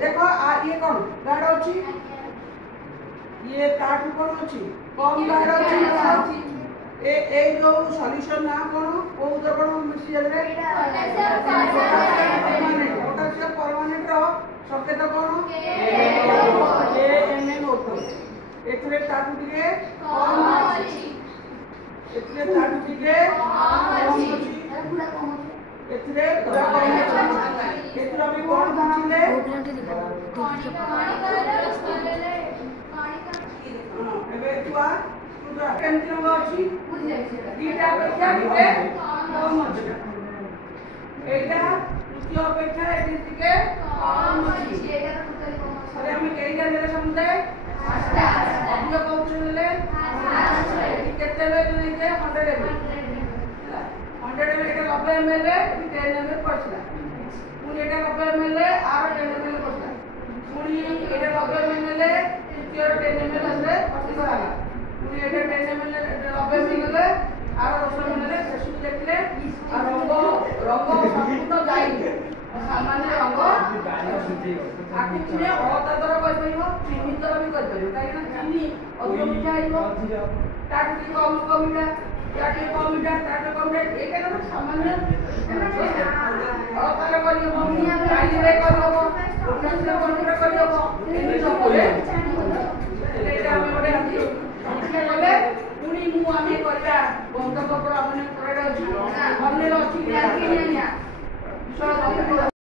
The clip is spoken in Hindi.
देखो ये कौन गाढ़ अच्छी ये ताठू कौन अच्छी कम गाढ़ अच्छी ए जो सॉल्यूशन ना कौन को उधर कौन मिक्स जले पोटेशियम परमानेंट रो संकेत कौन KNNO2 एथले ताठू टिके कम अच्छी एथले ताठू टिके कम अच्छी एथले पूरा कम अच्छी एथले भी कौन बुझिले एबे तुआ तुरा केमति रंग अछि दीटा अपेक्षा टिके कम अछि एटा तृतीय अपेक्षा एटी टिके कम अछि अरे हम केइटा देले समुदाय आठटा अधिक कौन ले एटी केते ले देले 100 ml 100 ml एटा 90 ml रे 10 ml पड़छला पुनी एटा 90 ml आर 10 ml पड़छला पुनी एटा 90 ml तृतीय 10 ml असले पट्टी कराला पुनी एटा 10 ml 90 ml आर 10 ml सेसु देखले आ रंग संपूर्ण जाई सामान्य रंग आकि चिने अतादर कर परिबो चिनितर भी कर परिबो काई ना चिनी अधिक मिठा आइबो ताकि कम मिठा ताकि कम मिठा ताकि कम मिठा एटा ना सामान्य अतादर करियो काई रे करियो पोटेशियम परमानेंट करियो एनि सबले एटा हम ओडे लिखले गले पुनी मु आमे करला बंधक पर हमने करे अछि हमने अछि कि नहीं